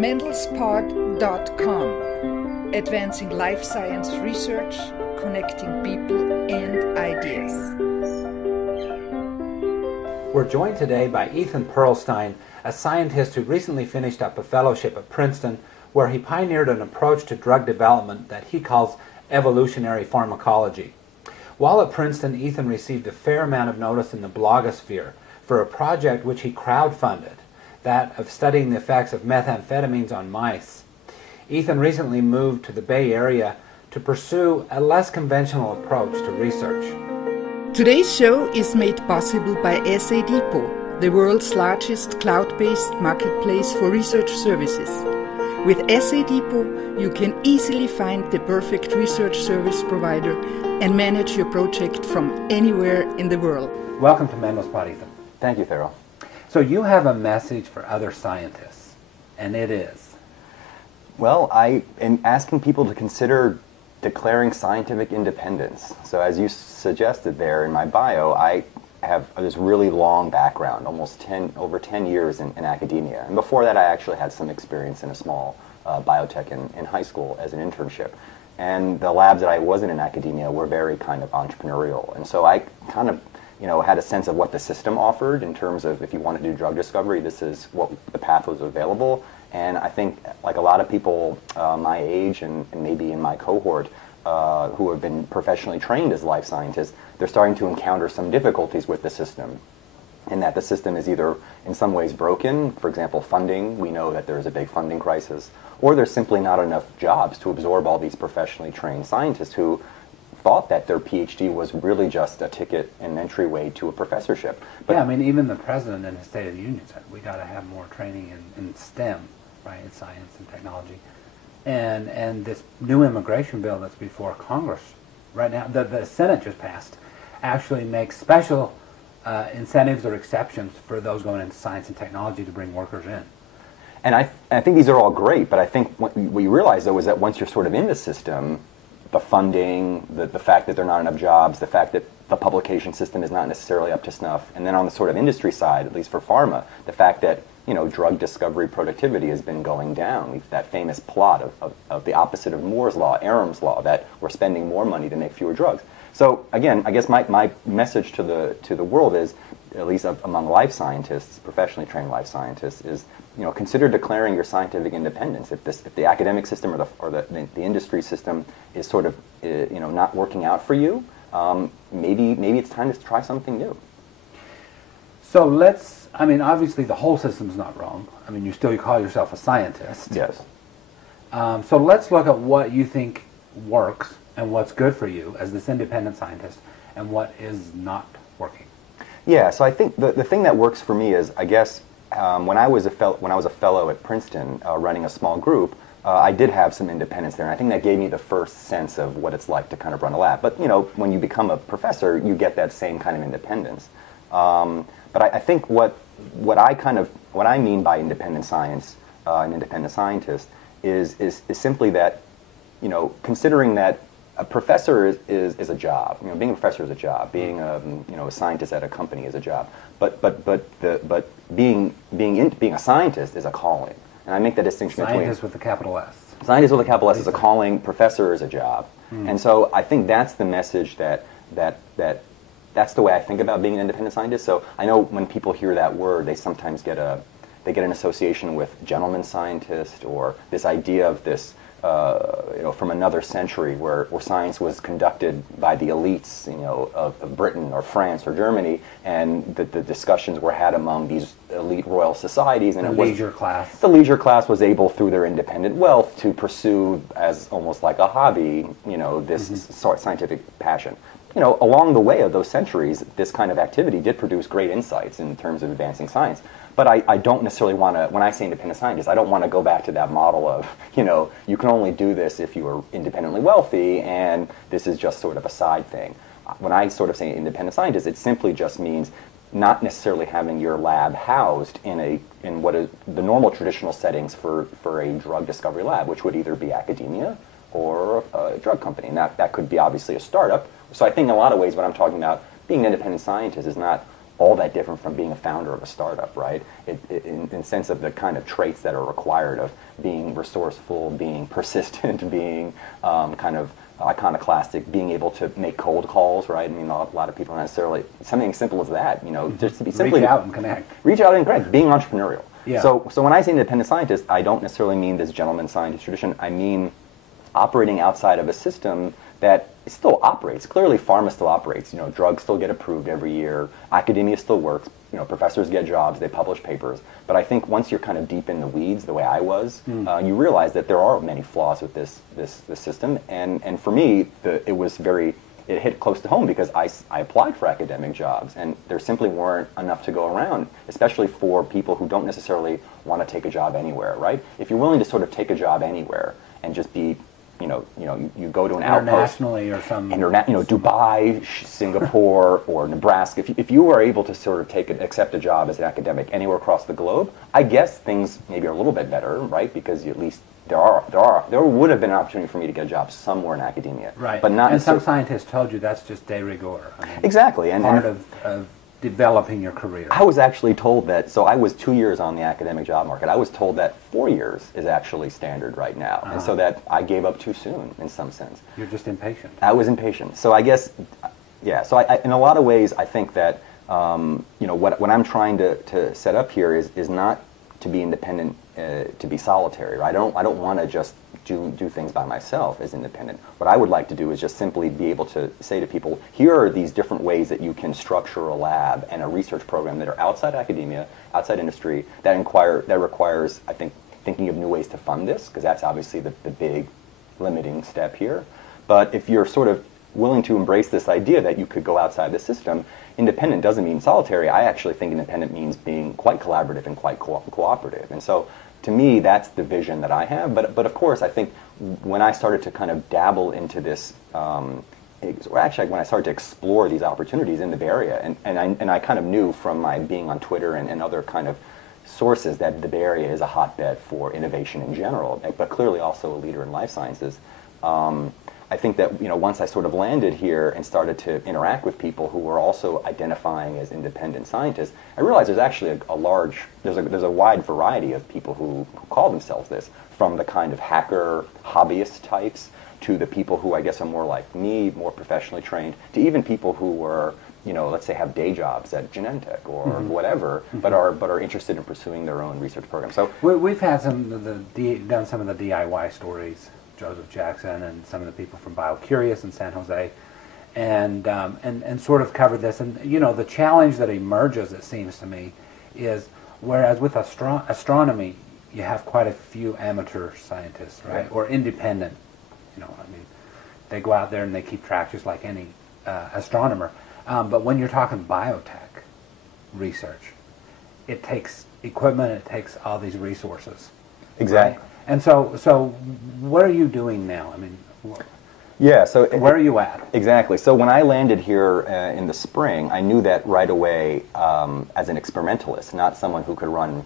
mendelspod.com, advancing life science research, connecting people and ideas. We're joined today by Ethan Perlstein, a scientist who recently finished up a fellowship at Princeton where he pioneered an approach to drug development that he calls evolutionary pharmacology. While at Princeton, Ethan received a fair amount of notice in the blogosphere for a project which he crowdfunded, that of studying the effects of methamphetamines on mice. Ethan recently moved to the Bay Area to pursue a less conventional approach to research. Today's show is made possible by Assay Depot, the world's largest cloud-based marketplace for research services. With Assay Depot, you can easily find the perfect research service provider and manage your project from anywhere in the world. Welcome to Mendelspod, Ethan. Thank you, Theral. So you have a message for other scientists, and it is? Well, I am asking people to consider declaring scientific independence. So as you suggested there in my bio, I have this really long background, over 10 years in academia. And before that, I actually had some experience in a small biotech in high school as an internship. And the labs that I was in academia were very kind of entrepreneurial. And so I kind of had a sense of what the system offered in terms of if you want to do drug discovery, this is what the path was available. And I think, like a lot of people my age and maybe in my cohort who have been professionally trained as life scientists, they're starting to encounter some difficulties with the system. And that the system is either in some ways broken, for example, funding, we know that there's a big funding crisis, or there's simply not enough jobs to absorb all these professionally trained scientists who thought that their PhD was really just a ticket and entryway to a professorship. But yeah, I mean, even the president in his State of the Union said we got to have more training in STEM, right, in science and technology. And this new immigration bill that's before Congress right now, the Senate just passed, actually makes special incentives or exceptions for those going into science and technology to bring workers in. And I think these are all great, but I think what you realize, though, is that once you're sort of in the system, the funding, the fact that there are not enough jobs, the fact that the publication system is not necessarily up to snuff, and then on the sort of industry side, at least for pharma, the fact that drug discovery productivity has been going down. That famous plot of the opposite of Moore's law, Aram's law, that we're spending more money to make fewer drugs. So again, I guess my message to the world is, at least among life scientists, professionally trained life scientists, is consider declaring your scientific independence. If the academic system or the industry system is sort of not working out for you, maybe it's time to try something new. So obviously the whole system's not wrong. I mean, you still call yourself a scientist. Yes. So let's look at what you think works and what's good for you as this independent scientist and what is not working. Yeah, so I think the thing that works for me is, I guess, when I was a fellow at Princeton running a small group, I did have some independence there, and I think that gave me the first sense of what it's like to kind of run a lab. But when you become a professor, you get that same kind of independence. But I think what I mean by independent science, an independent scientist, is simply that, considering that a professor is a job. Being a professor is a job. Being a scientist at a company is a job. But being a scientist is a calling. And I make the distinction between scientist with a capital S. Scientist with a capital S is a calling. Professor is a job. And so I think that's the message that's the way I think about being an independent scientist. So I know when people hear that word, they sometimes get an association with gentleman scientist, or this idea of this, from another century where science was conducted by the elites, of Britain or France or Germany, and the discussions were had among these elite royal societies. And the leisure class. The leisure class was able, through their independent wealth, to pursue as almost like a hobby, this scientific passion. Along the way of those centuries, this kind of activity did produce great insights in terms of advancing science. But I don't necessarily want to, when I say independent scientist, I don't want to go back to that model of, you can only do this if you are independently wealthy, and this is just sort of a side thing. When I sort of say independent scientist, it simply just means not necessarily having your lab housed in what is the normal traditional settings for a drug discovery lab, which would either be academia or a drug company. And that could be obviously a startup. So I think in a lot of ways what I'm talking about, being an independent scientist is not all that different from being a founder of a startup, right? In the sense of the kind of traits that are required of being resourceful, being persistent, being kind of iconoclastic, being able to make cold calls, right? I mean, a lot of people don't necessarily, something as simple as that, you know, just to be simply... Reach out and connect. Reach out and connect, being entrepreneurial. Yeah. So when I say independent scientist, I don't necessarily mean this gentleman scientist tradition. I mean operating outside of a system that still operates. Clearly, pharma still operates. You know, drugs still get approved every year. Academia still works. You know, professors get jobs. They publish papers. But I think once you're kind of deep in the weeds, the way I was, you realize that there are many flaws with this system. And for me, it hit close to home because I applied for academic jobs, and there simply weren't enough to go around, especially for people who don't necessarily want to take a job anywhere, right? If you're willing to sort of take a job anywhere and just be, you go to an outpost internationally or some, Dubai, Singapore, or Nebraska. If you were able to sort of accept a job as an academic anywhere across the globe, I guess things maybe are a little bit better, right? Because at least there would have been an opportunity for me to get a job somewhere in academia, right? But not. And some scientists told you that's just de rigueur. I mean, exactly, and part of developing your career. I was actually told that. So I was 2 years on the academic job market. I was told that 4 years is actually standard right now, and so that I gave up too soon in some sense. You're just impatient. I was impatient. So I guess, yeah. So I in a lot of ways, I think that what I'm trying to set up here is not to be independent, to be solitary. Right? I don't want to just do things by myself as independent. What I would like to do is just simply be able to say to people, here are these different ways that you can structure a lab and a research program that are outside academia, outside industry, that requires, I think, thinking of new ways to fund this, because that's obviously the big limiting step here. But if you're sort of willing to embrace this idea that you could go outside the system, independent doesn't mean solitary. I actually think independent means being quite collaborative and quite cooperative. And so, to me, that's the vision that I have. But of course, I think when I started to kind of dabble into this, actually when I started to explore these opportunities in the Bay Area, and I kind of knew from my being on Twitter and other kind of sources that the Bay Area is a hotbed for innovation in general, but clearly also a leader in life sciences. I think that once I sort of landed here and started to interact with people who were also identifying as independent scientists, I realized there's actually there's a wide variety of people who call themselves this, from the kind of hacker hobbyist types to the people who I guess are more like me, more professionally trained, to even people who were let's say have day jobs at Genentech or whatever, but are interested in pursuing their own research program. So we've had done some of the DIY stories. Joseph Jackson and some of the people from BioCurious in San Jose, and sort of covered this. And the challenge that emerges, it seems to me, is whereas with astronomy you have quite a few amateur scientists, right, or independent. They go out there and they keep track just like any astronomer. But when you're talking biotech research, it takes equipment, it takes all these resources. Exactly. Right? And so what are you doing now? I mean, yeah. So where are you at? Exactly. So when I landed here in the spring, I knew that right away as an experimentalist, not someone who could run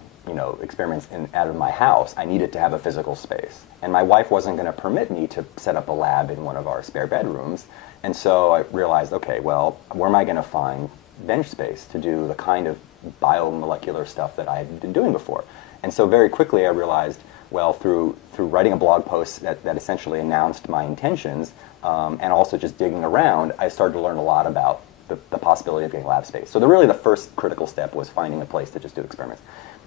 experiments out of my house. I needed to have a physical space, and my wife wasn't going to permit me to set up a lab in one of our spare bedrooms. And so I realized, okay, well, where am I going to find bench space to do the kind of biomolecular stuff that I had been doing before? And so very quickly I realized, well, through writing a blog post that essentially announced my intentions, and also just digging around, I started to learn a lot about the possibility of getting lab space. So really the first critical step was finding a place to just do experiments.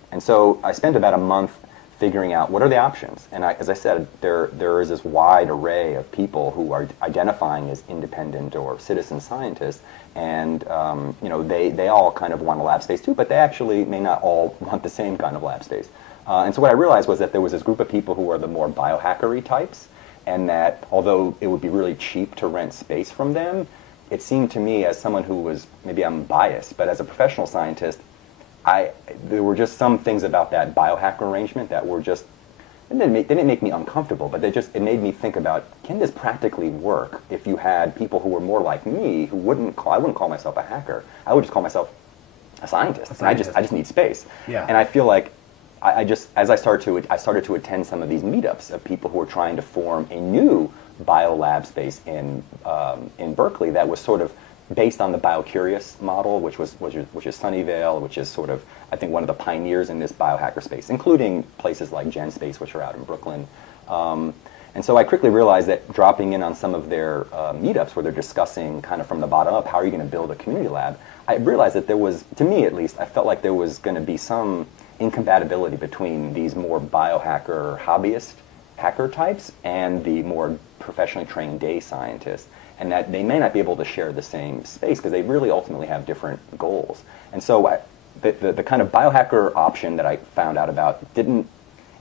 And so I spent about a month figuring out what are the options. And as I said, there is this wide array of people who are identifying as independent or citizen scientists, and they all kind of want a lab space too, but they actually may not all want the same kind of lab space. And so what I realized was that there was this group of people who are the more biohackery types, and that although it would be really cheap to rent space from them, it seemed to me, as someone who was, maybe I'm biased, but as a professional scientist, there were just some things about that biohacker arrangement that were just, they didn't make me uncomfortable, but it made me think about, can this practically work if you had people who were more like me, who I wouldn't call myself a hacker, I would just call myself a scientist. And I just need space. Yeah. And I feel like as I started to attend some of these meetups of people who were trying to form a new biolab space in Berkeley that was sort of based on the BioCurious model, which is Sunnyvale, which is sort of, I think, one of the pioneers in this biohacker space, including places like GenSpace, which are out in Brooklyn. And so I quickly realized that dropping in on some of their meetups where they're discussing kind of from the bottom up, how are you going to build a community lab, I realized that there was, to me at least, I felt like there was going to be some incompatibility between these more biohacker hobbyist hacker types and the more professionally trained day scientists, and that they may not be able to share the same space because they really ultimately have different goals. And so the kind of biohacker option that I found out about didn't,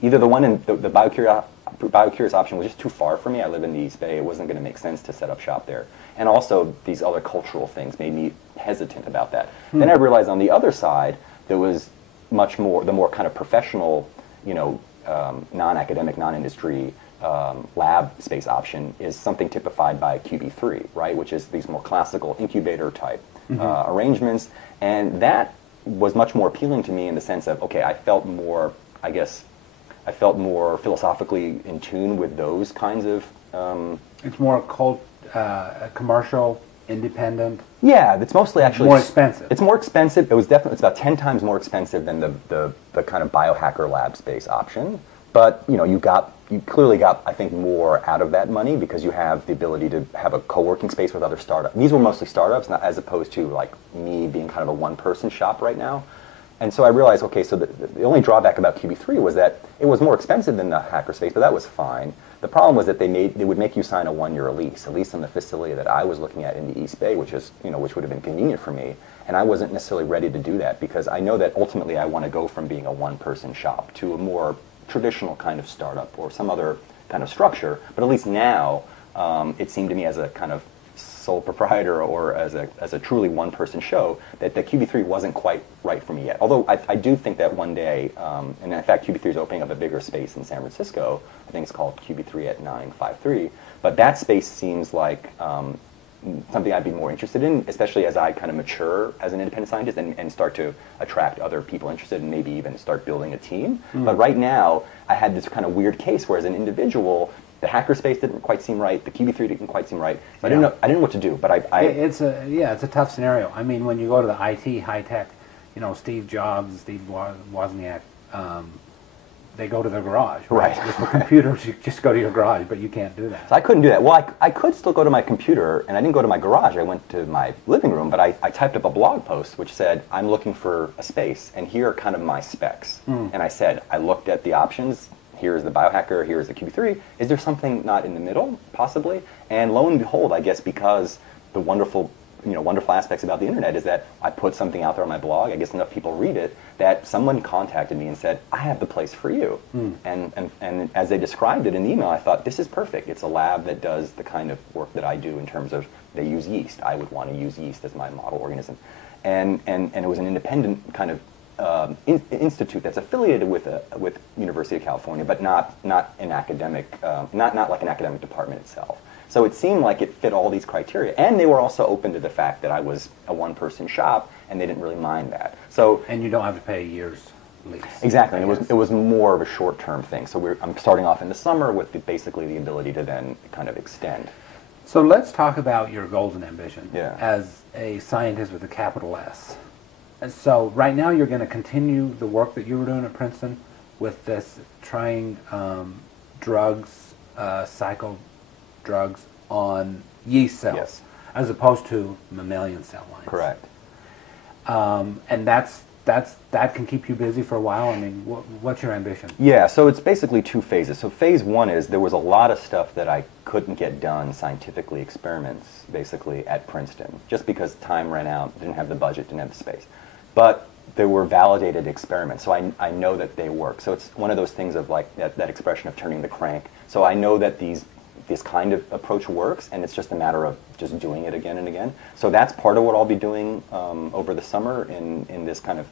either the one in the BioCurious option was just too far for me. I live in the East Bay. It wasn't going to make sense to set up shop there. And also these other cultural things made me hesitant about that. Then I realized on the other side, there was much more, the more kind of professional, non-academic, non-industry lab space option is something typified by QB3, right? Which is these more classical incubator type arrangements. And that was much more appealing to me in the sense of, okay, I felt more philosophically in tune with those kinds of... it's more commercial, independent. Yeah, it's mostly actually... more expensive. It's more expensive. It's about 10 times more expensive than the kind of biohacker lab space option. But, you clearly got, I think, more out of that money because you have the ability to have a co-working space with other startups. These were mostly startups, not as opposed to like me being kind of a one-person shop right now. And so I realized, okay, so the only drawback about QB3 was that it was more expensive than the hackerspace, but that was fine. The problem was that they would make you sign a 1-year lease, at least in the facility that I was looking at in the East Bay, which would have been convenient for me. And I wasn't necessarily ready to do that because I know that ultimately I want to go from being a one-person shop to a more traditional kind of startup or some other kind of structure. But at least now, it seemed to me as a kind of sole proprietor or as a truly one-person show that the QB3 wasn't quite right for me yet. Although I do think that one day, and in fact QB3 is opening up a bigger space in San Francisco. I think it's called QB3 at 953. But that space seems like something I'd be more interested in, especially as I kind of mature as an independent scientist and start to attract other people interested and maybe even start building a team. But right now, I had this kind of weird case where as an individual, the hackerspace didn't quite seem right. The QB3 didn't quite seem right. I didn't know what to do. But it's a tough scenario. I mean, when you go to the IT high tech, Steve Jobs, Steve Wozniak, they go to their garage. Right. Just for computers, you just go to your garage, but you can't do that. So I couldn't do that. Well, I could still go to my computer, and I didn't go to my garage. I went to my living room, but I typed up a blog post which said, I'm looking for a space, and here are kind of my specs. And I said, I looked at the options. Here's the biohacker, here's the QB3. Is there something not in the middle, possibly? And lo and behold, I guess because the wonderful aspects about the internet is that I put something out there on my blog, I guess enough people read it, that someone contacted me and said, I have the place for you. And as they described it in the email, I thought, this is perfect. It's a lab that does the kind of work that I do in terms of they use yeast. I would want to use yeast as my model organism. And it was an independent kind of institute that's affiliated with University of California, but not an academic, not like an academic department itself. So it seemed like it fit all these criteria, and they were also open to the fact that I was a one-person shop, and they didn't really mind that. So and you don't have to pay a year's lease. Exactly, and it was more of a short-term thing. So I'm starting off in the summer with basically the ability to then kind of extend. So let's talk about your goals and ambition as a scientist with a capital S. And so right now you're going to continue the work that you were doing at Princeton with this trying drugs, cycle drugs on yeast cells as opposed to mammalian cell lines. Correct. And that can keep you busy for a while. I mean, what's your ambition? Yeah, so it's basically two phases. So phase one is there was a lot of stuff that I couldn't get done scientifically, experiments basically at Princeton, just because time ran out, didn't have the budget, didn't have the space. But there were validated experiments, so I know that they work. So it's one of those things of like that expression of turning the crank. So I know that this kind of approach works, and it's just a matter of just doing it again and again. So that's part of what I'll be doing over the summer in this kind of,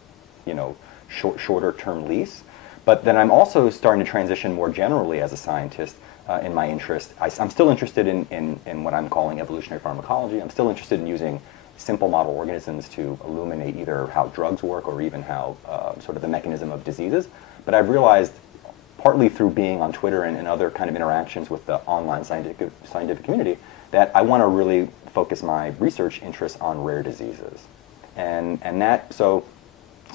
shorter term lease. But then I'm also starting to transition more generally as a scientist in my interest. I'm still interested in what I'm calling evolutionary pharmacology. I'm still interested in using simple model organisms to illuminate either how drugs work or even how sort of the mechanism of diseases. But I've realized partly through being on Twitter and other kind of interactions with the online scientific community, that I want to really focus my research interests on rare diseases. And that, so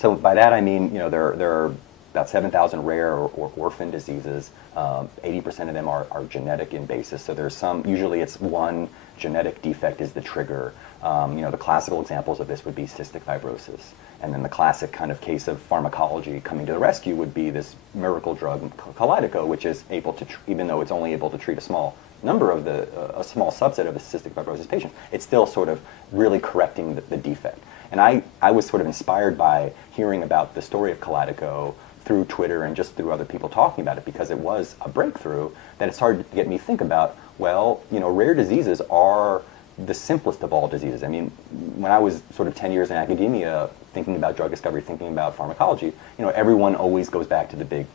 by that I mean, there are about 7,000 rare or orphan diseases. 80% of them are genetic in basis. So there's usually it's one genetic defect is the trigger. The classical examples of this would be cystic fibrosis. And then the classic kind of case of pharmacology coming to the rescue would be this miracle drug, Kalydeco, which is able to, even though it's only able to treat a small number of a small subset of the cystic fibrosis patients, it's still sort of really correcting the defect. And I was sort of inspired by hearing about the story of Kalydeco through Twitter and just through other people talking about it, because it was a breakthrough that it started to get me to think about, well, rare diseases are the simplest of all diseases. I mean, when I was sort of 10 years in academia thinking about drug discovery, thinking about pharmacology, everyone always goes back to the big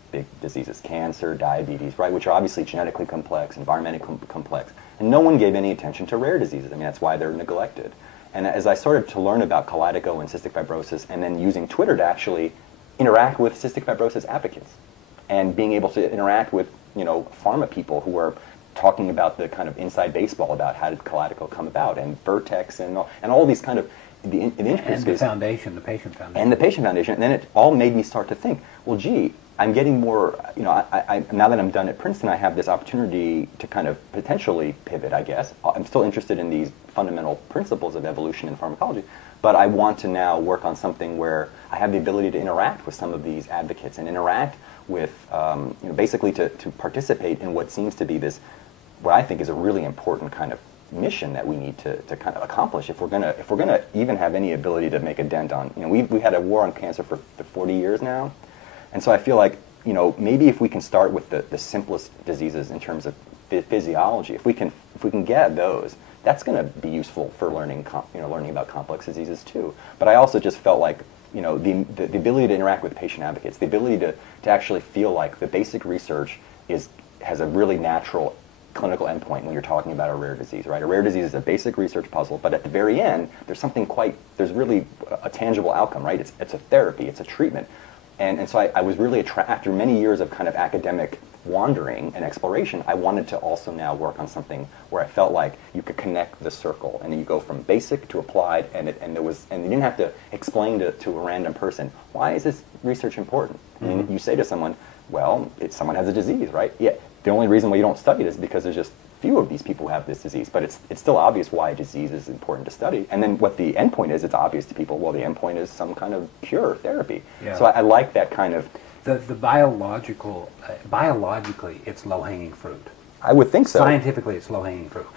diseases, cancer, diabetes, right, which are obviously genetically complex, environmentally complex, and no one gave any attention to rare diseases. I mean, that's why they're neglected. And as I started to learn about Kalydeco and cystic fibrosis, and then using Twitter to actually interact with cystic fibrosis advocates, and being able to interact with, pharma people who are talking about the kind of inside baseball about how did Kalydeco come about, and Vertex, and all these kind of the intricacies. And the foundation, the patient foundation. And the patient foundation. And then it all made me start to think, well, gee, I'm getting more, I now that I'm done at Princeton, I have this opportunity to kind of potentially pivot, I guess. I'm still interested in these fundamental principles of evolution and pharmacology, but I want to now work on something where I have the ability to interact with some of these advocates and interact with, basically to participate in what seems to be this, what I think is a really important kind of mission that we need to kind of accomplish if we're gonna even have any ability to make a dent on, we had a war on cancer for 40 years now. And so I feel like, maybe if we can start with the simplest diseases in terms of physiology, if we can get those, that's going to be useful for learning about complex diseases too. But I also just felt like, the ability to interact with patient advocates, the ability to actually feel like the basic research has a really natural clinical endpoint when you're talking about a rare disease, right? A rare disease is a basic research puzzle, but at the very end, there's really a tangible outcome, right? It's a therapy, it's a treatment. And so I was really, after many years of kind of academic wandering and exploration, I wanted to also now work on something where I felt like you could connect the circle, and then you go from basic to applied, and you didn't have to explain to a random person, why is this research important? Mm-hmm. And you say to someone, well, someone has a disease, right? Yeah, the only reason why you don't study this is because there's just few of these people who have this disease, but it's still obvious why a disease is important to study. And then what the endpoint is, it's obvious to people, well, the endpoint is some kind of cure, therapy. Yeah. So I like that kind of... The biologically, it's low-hanging fruit. I would think so. Scientifically, it's low-hanging fruit.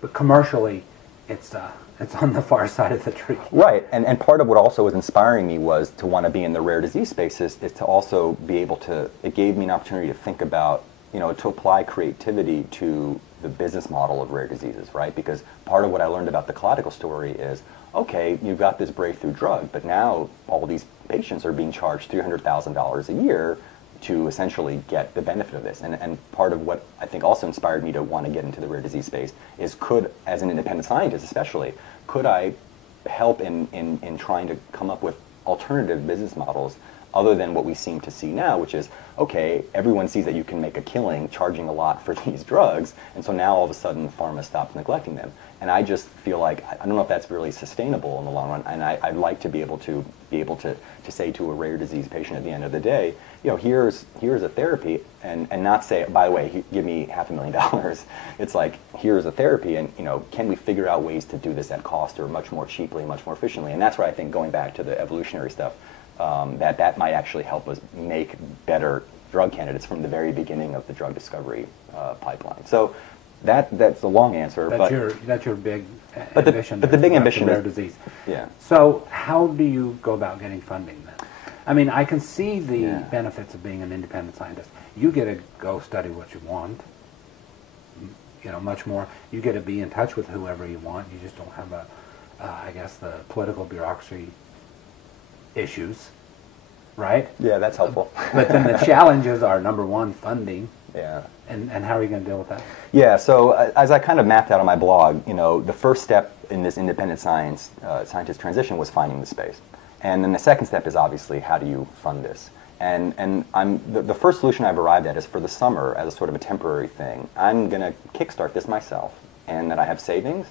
But commercially, it's on the far side of the tree. Right, and part of what also was inspiring me was to want to be in the rare disease space is to also be able to, it gave me an opportunity to think about, to apply creativity to the business model of rare diseases, right? Because part of what I learned about the Kalydeco story is, okay, you've got this breakthrough drug, but now all these patients are being charged $300,000 a year to essentially get the benefit of this. And part of what I think also inspired me to want to get into the rare disease space is as an independent scientist especially, could I help in trying to come up with alternative business models other than what we seem to see now, which is, okay, everyone sees that you can make a killing charging a lot for these drugs, and so now all of a sudden pharma stops neglecting them. And I just feel like, I don't know if that's really sustainable in the long run, and I'd like to be able to say to a rare disease patient at the end of the day, here's a therapy, and not say, by the way, give me $500,000. It's like, here's a therapy, and can we figure out ways to do this at cost or much more cheaply, much more efficiently? And that's where I think, going back to the evolutionary stuff, that might actually help us make better drug candidates from the very beginning of the drug discovery pipeline. So that's the long answer. That's your big ambition. But the big ambition is rare disease. Yeah. So how do you go about getting funding then? I mean, I can see the benefits of being an independent scientist. You get to go study what you want. Much more. You get to be in touch with whoever you want. You just don't have the political bureaucracy issues, right? Yeah, that's helpful. But then the challenges are, number one, funding. Yeah. And how are you going to deal with that? Yeah, so as I kind of mapped out on my blog, the first step in this independent scientist transition was finding the space. And then the second step is obviously, how do you fund this? And the first solution I've arrived at is for the summer as a sort of a temporary thing. I'm going to kickstart this myself, and that I have savings,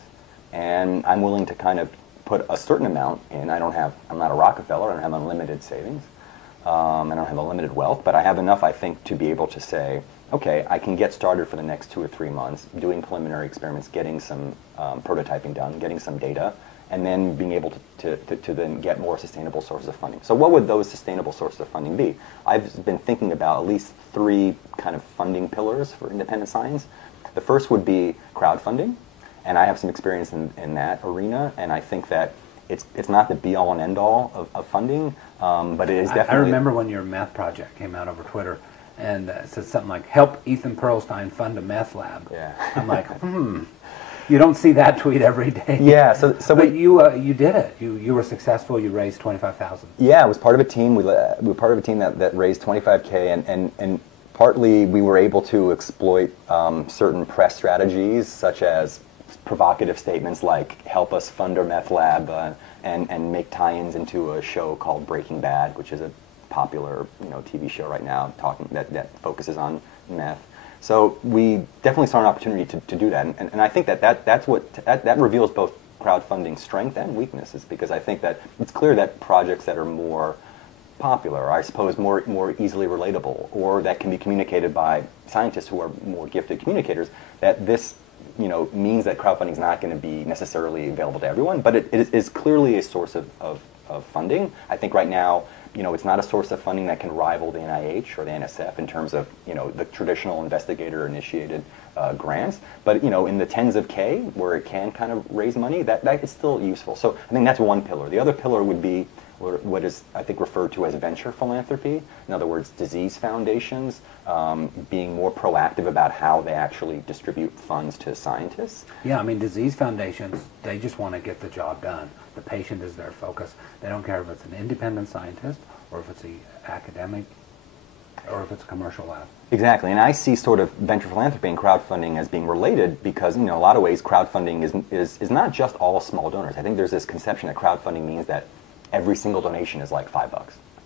and I'm willing to kind of put a certain amount in. I'm not a Rockefeller, I don't have unlimited savings, I don't have unlimited wealth, but I have enough, I think, to be able to say, okay, I can get started for the next 2 or 3 months, doing preliminary experiments, getting some prototyping done, getting some data, and then being able to then get more sustainable sources of funding. So what would those sustainable sources of funding be? I've been thinking about at least 3 kind of funding pillars for independent science. The first would be crowdfunding, and I have some experience in that arena, and I think that it's not the be-all and end-all of funding, but it is definitely... I remember when your math project came out over Twitter, and it said something like, help Ethan Perlstein fund a meth lab. Yeah. I'm like, you don't see that tweet every day. Yeah, but you did it. You were successful. You raised $25,000. Yeah, I was part of a team. We were part of a team that raised $25K, and partly we were able to exploit certain press strategies, such as provocative statements like "help us fund our meth lab," and make tie-ins into a show called Breaking Bad, which is a popular TV show right now that focuses on meth. So we definitely saw an opportunity to do that, and I think that reveals both crowdfunding strength and weaknesses, because I think that it's clear that projects that are more popular, or I suppose more easily relatable, or that can be communicated by scientists who are more gifted communicators, that this means that crowdfunding is not going to be necessarily available to everyone, but it is clearly a source of funding. I think right now, it's not a source of funding that can rival the NIH or the NSF in terms of, the traditional investigator-initiated grants. But, in the tens of K, where it can kind of raise money, that is still useful. So I think that's one pillar. The other pillar would be what is, I think, referred to as venture philanthropy. In other words, disease foundations being more proactive about how they actually distribute funds to scientists. Yeah, I mean, disease foundations, they just want to get the job done. The patient is their focus. They don't care if it's an independent scientist or if it's an academic or if it's a commercial lab. Exactly, and I see sort of venture philanthropy and crowdfunding as being related because, in a lot of ways, crowdfunding is not just all small donors. I think there's this conception that crowdfunding means that every single donation is like $5.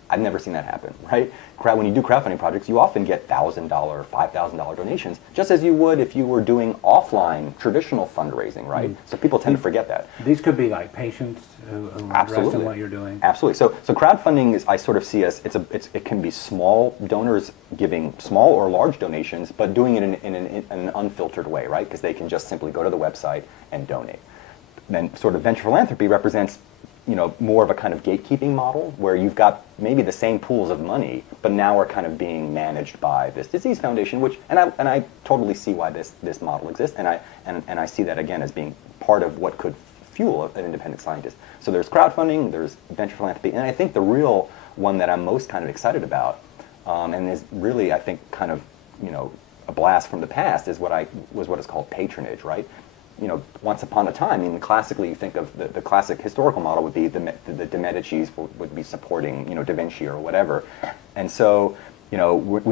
I've never seen that happen, right? When you do crowdfunding projects, you often get $1,000, $5,000 donations, just as you would if you were doing offline, traditional fundraising, right? So people tend to forget that. These could be like patients who invest in what you're doing. Absolutely. So crowdfunding is, I sort of see as, it can be small donors giving small or large donations, but doing it in an unfiltered way, right? Because they can just simply go to the website and donate. Then sort of venture philanthropy represents more of a kind of gatekeeping model where you've got maybe the same pools of money, but now are kind of being managed by this disease foundation, and I totally see why this model exists, and I see that again as being part of what could fuel an independent scientist. So there's crowdfunding, there's venture philanthropy, and I think the real one that I'm most kind of excited about, and is really, I think, kind of a blast from the past, is what is called patronage, right? Once upon a time, I mean, classically, you think of the classic historical model would be the de Medicis would be supporting, Da Vinci or whatever. And so, we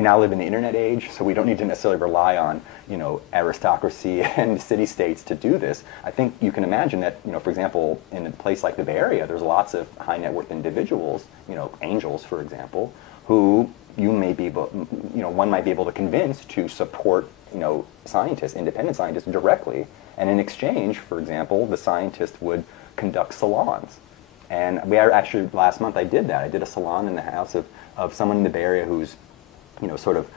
now live in the internet age, so we don't need to necessarily rely on, aristocracy and city-states to do this. I think you can imagine that, for example, in a place like the Bay Area, there's lots of high net worth individuals, angels, for example, who one might be able to convince to support, scientists, independent scientists directly. And in exchange, for example, the scientist would conduct salons. And actually, last month I did that. I did a salon in the house of someone in the Bay Area who's, sort of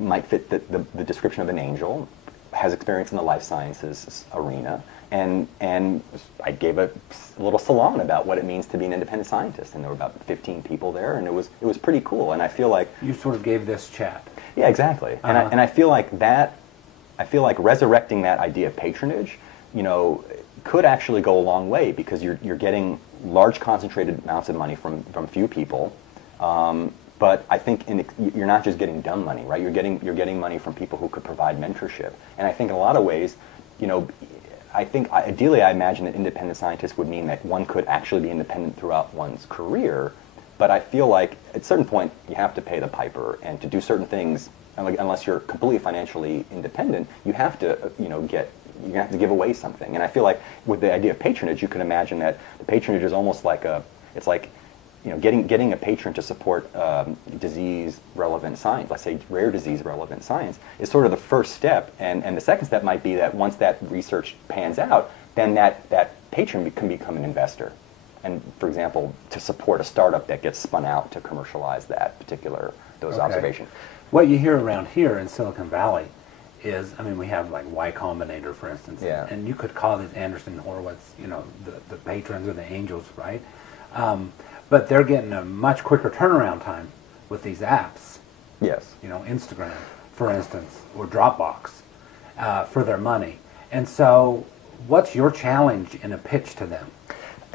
might fit the description of an angel, has experience in the life sciences arena, and I gave a little salon about what it means to be an independent scientist. And there were about 15 people there, and it was pretty cool. And I feel like... You sort of gave this chat. Yeah, exactly. Uh-huh. And I feel like that... I feel like resurrecting that idea of patronage, could actually go a long way, because you're getting large concentrated amounts of money from few people, but I think you're not just getting dumb money, right? You're getting money from people who could provide mentorship, and I think in a lot of ways, I think ideally I imagine that independent scientists would mean that one could actually be independent throughout one's career, but I feel like at a certain point you have to pay the piper, and to do certain things. Unless you're completely financially independent, you have to, you have to give away something. And I feel like with the idea of patronage, you can imagine that the patronage is almost like it's like, getting a patron to support disease-relevant science, let's say rare disease-relevant science, is sort of the first step. And the second step might be that once that research pans out, then that patron can become an investor. And, for example, to support a startup that gets spun out to commercialize those observations. What you hear around here in Silicon Valley is, I mean, we have like Y Combinator, for instance, and you could call these Anderson Horowitz, the patrons or the angels, right? But they're getting a much quicker turnaround time with these apps. Yes. Instagram, for instance, or Dropbox, for their money. And so, what's your challenge in a pitch to them?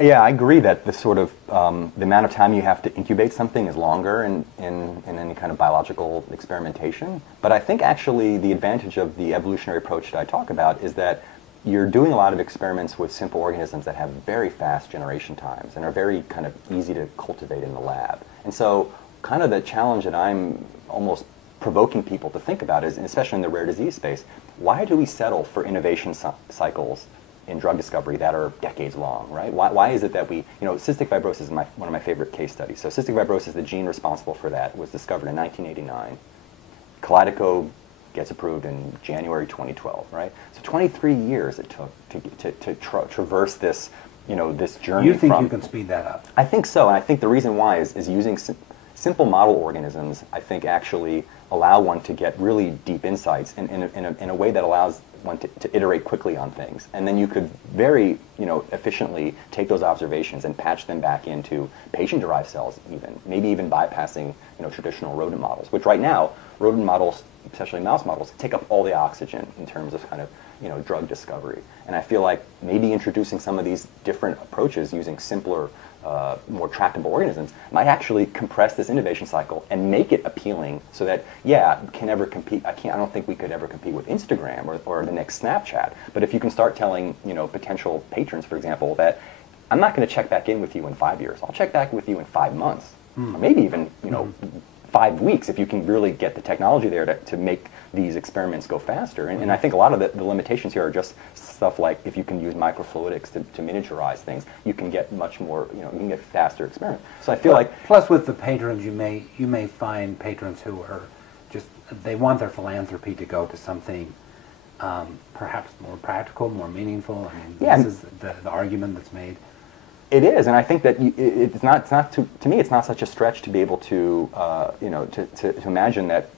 Yeah, I agree that the sort of the amount of time you have to incubate something is longer in any kind of biological experimentation. But I think actually the advantage of the evolutionary approach that I talk about is that you're doing a lot of experiments with simple organisms that have very fast generation times and are very kind of easy to cultivate in the lab. And so kind of the challenge that I'm almost provoking people to think about is, especially in the rare disease space, why do we settle for innovation cycles in drug discovery that are decades long, right? Why is it that cystic fibrosis is one of my favorite case studies. So cystic fibrosis, the gene responsible for that, was discovered in 1989. Kalydeco gets approved in January 2012, right? So 23 years it took to traverse this, this journey. You think you can speed that up? I think so, and I think the reason why is using simple model organisms, I think, actually allow one to get really deep insights in a way that allows one to iterate quickly on things. And then you could very efficiently take those observations and patch them back into patient-derived cells maybe even bypassing traditional rodent models, which right now, rodent models, especially mouse models, take up all the oxygen in terms of kind of drug discovery. And I feel like maybe introducing some of these different approaches using simpler, more tractable organisms might actually compress this innovation cycle and make it appealing so that, can ever compete. I don't think we could ever compete with Instagram or the next Snapchat. But if you can start telling, potential patrons, for example, that I'm not going to check back in with you in 5 years. I'll check back with you in 5 months, or maybe even, 5 weeks if you can really get the technology there to make these experiments go faster. And I think a lot of the limitations here are just stuff like if you can use microfluidics to miniaturize things, you can get much more, you can get faster experiments. So I feel like... Plus with the patrons, you may find patrons who are just, they want their philanthropy to go to something perhaps more practical, more meaningful. I mean, this is the argument that's made. It is, and I think that it's not to me, it's not such a stretch to be able to, to imagine that,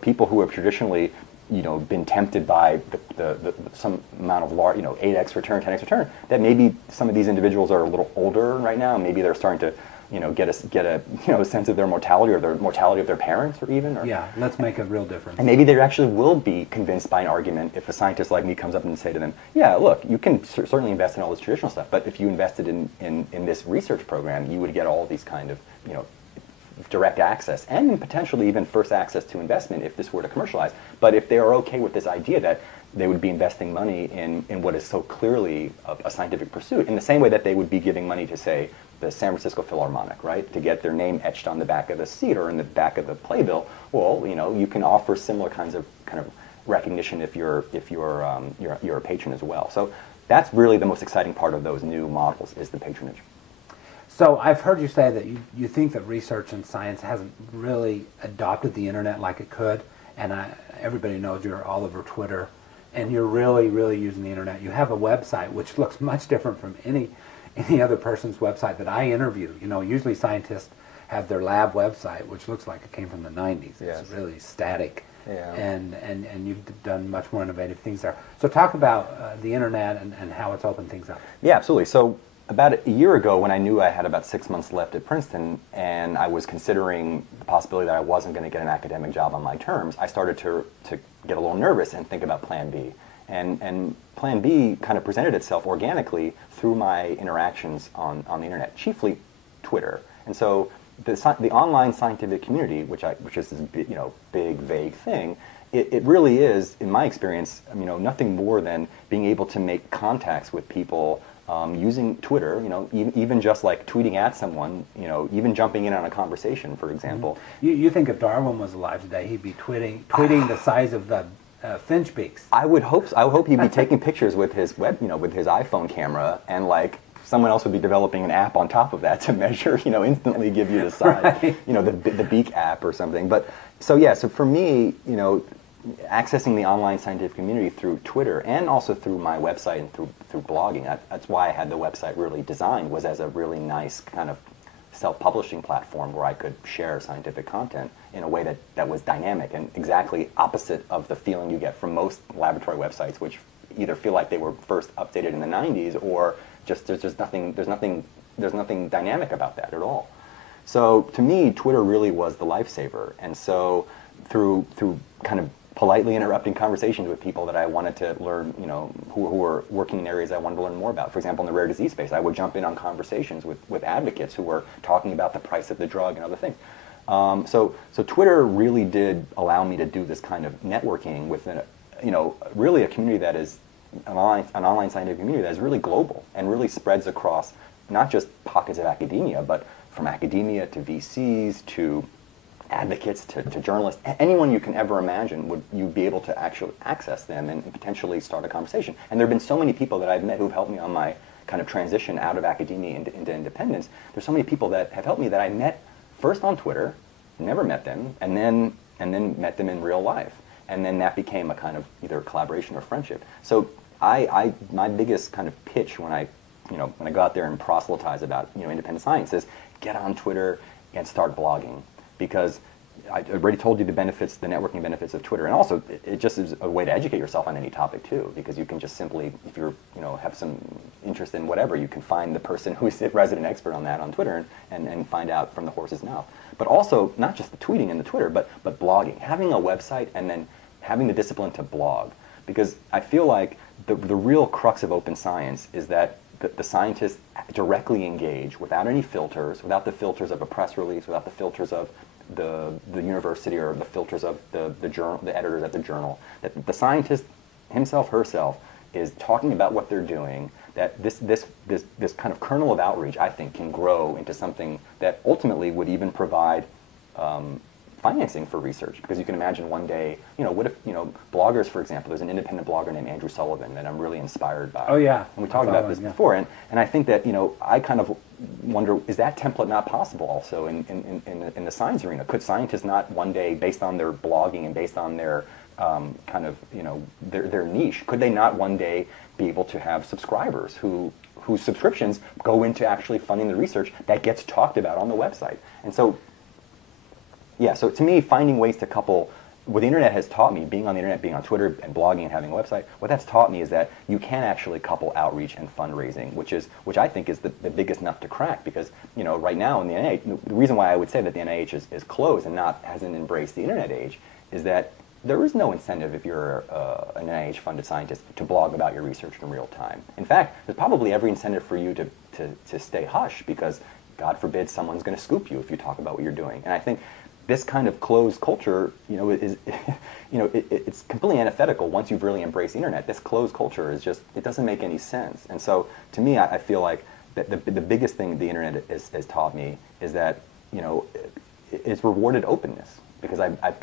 people who have traditionally, been tempted by some amount of large, 8x return, 10x return, that maybe some of these individuals are a little older right now, and maybe they're starting to, get a sense of their mortality or the mortality of their parents, or even. Let's make a real difference. And maybe they actually will be convinced by an argument if a scientist like me comes up and say to them, look, you can certainly invest in all this traditional stuff, but if you invested in this research program, you would get all these kind of, direct access and potentially even first access to investment if this were to commercialize. But if they are okay with this idea that they would be investing money in what is so clearly a scientific pursuit, in the same way that they would be giving money to, say, the San Francisco Philharmonic, right, to get their name etched on the back of the seat or in the back of the playbill, well, you can offer similar kinds of kind of recognition if you're a patron as well. So that's really the most exciting part of those new models, is the patronage. So I've heard you say that you think that research and science hasn't really adopted the internet like it could, and everybody knows you're all over Twitter, and you're really, really using the internet. You have a website which looks much different from any other person's website that I interview. Usually scientists have their lab website, which looks like it came from the 90s. Yes. It's really static, yeah. and you've done much more innovative things there. So talk about the internet and how it's opened things up. Yeah, absolutely. So about a year ago, when I knew I had about 6 months left at Princeton, and I was considering the possibility that I wasn't going to get an academic job on my terms, I started to get a little nervous and think about Plan B. And Plan B kind of presented itself organically through my interactions on the internet, chiefly Twitter. And so the online scientific community, which is this big, vague thing, it really is, in my experience, nothing more than being able to make contacts with people using Twitter, even just like tweeting at someone, even jumping in on a conversation, for example. You think if Darwin was alive today, he'd be tweeting the size of the finch beaks. I would hope so. I would hope he'd be taking pictures with his with his iPhone camera and like someone else would be developing an app on top of that to measure, instantly give you the size, Right. The Beak app or something. But so for me, accessing the online scientific community through Twitter and also through my website and through blogging, that's why I had the website really designed, was as a really nice kind of self-publishing platform where I could share scientific content in a way that was dynamic and exactly opposite of the feeling you get from most laboratory websites, which either feel like they were first updated in the 90s or just there's nothing dynamic about that at all. So to me, Twitter really was the lifesaver. And so through kind of politely interrupting conversations with people that I wanted to learn, who were working in areas I wanted to learn more about. For example, in the rare disease space, I would jump in on conversations with advocates who were talking about the price of the drug and other things. So Twitter really did allow me to do this kind of networking within, really a community that is an online scientific community that is really global and really spreads across not just pockets of academia, but from academia to VCs to advocates to journalists, anyone you can ever imagine, would you be able to actually access them and potentially start a conversation. And there have been so many people that I've met who've helped me on my kind of transition out of academia into independence. There's so many people that have helped me that I met first on Twitter, never met them, and then met them in real life. And then that became a kind of either collaboration or friendship. So my biggest kind of pitch when I go out there and proselytize about independent science is get on Twitter and start blogging. Because I already told you the networking benefits of Twitter, and also it just is a way to educate yourself on any topic too. Because you can just simply, if you're have some interest in whatever, you can find the person who is a resident expert on that on Twitter and find out from the horse's mouth. But also not just the tweeting and the Twitter, but blogging, having a website and then having the discipline to blog. Because I feel like the real crux of open science is that the scientists directly engage without any filters, without the filters of a press release, without the filters of the university or the filters of the journal, the editors at the journal. That the scientist himself, herself, is talking about what they're doing. That this kind of kernel of outreach, I think, can grow into something that ultimately would even provide financing for research, because you can imagine one day, what if, bloggers, for example, there's an independent blogger named Andrew Sullivan that I'm really inspired by. Oh yeah. And we talked about this before, and I think that, I kind of wonder, is that template not possible also in the science arena? Could scientists not one day, based on their blogging and based on their kind of, their niche, could they not one day be able to have subscribers whose subscriptions go into actually funding the research that gets talked about on the website? And so, yeah, so to me, finding ways to couple what the internet has taught me, being on the internet, being on Twitter and blogging and having a website, what that's taught me is that you can actually couple outreach and fundraising, which I think is the biggest nut to crack, because right now in the NIH, the reason why I would say that the NIH is closed and hasn't embraced the internet age is that there is no incentive if you're an NIH-funded scientist to blog about your research in real time. In fact, there's probably every incentive for you to stay hush, because God forbid someone's going to scoop you if you talk about what you're doing. And I think this kind of closed culture, is, it's completely antithetical once you've really embraced the internet. This closed culture is just, it doesn't make any sense. And so, to me, I feel like that the biggest thing the internet has taught me is that, it's rewarded openness, because I've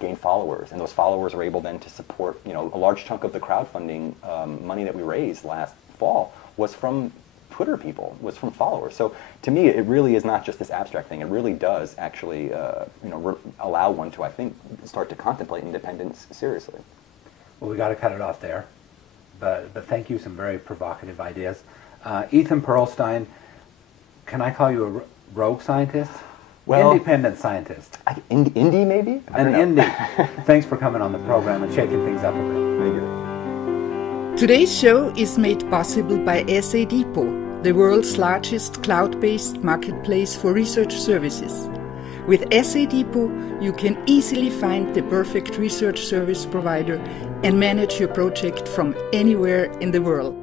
gained followers, and those followers are able then to support, a large chunk of the crowdfunding money that we raised last fall was from Twitter people, was from followers. So to me, it really is not just this abstract thing. It really does actually, allow one to, I think, start to contemplate independence seriously. Well, we got to cut it off there. But thank you. Some very provocative ideas. Ethan Perlstein, can I call you a rogue scientist? Well, independent scientist. Indie, maybe? An indie. Thanks for coming on the program and shaking things up a bit. Thank you. Today's show is made possible by Assay Depot, the world's largest cloud-based marketplace for research services. With Assay Depot, you can easily find the perfect research service provider and manage your project from anywhere in the world.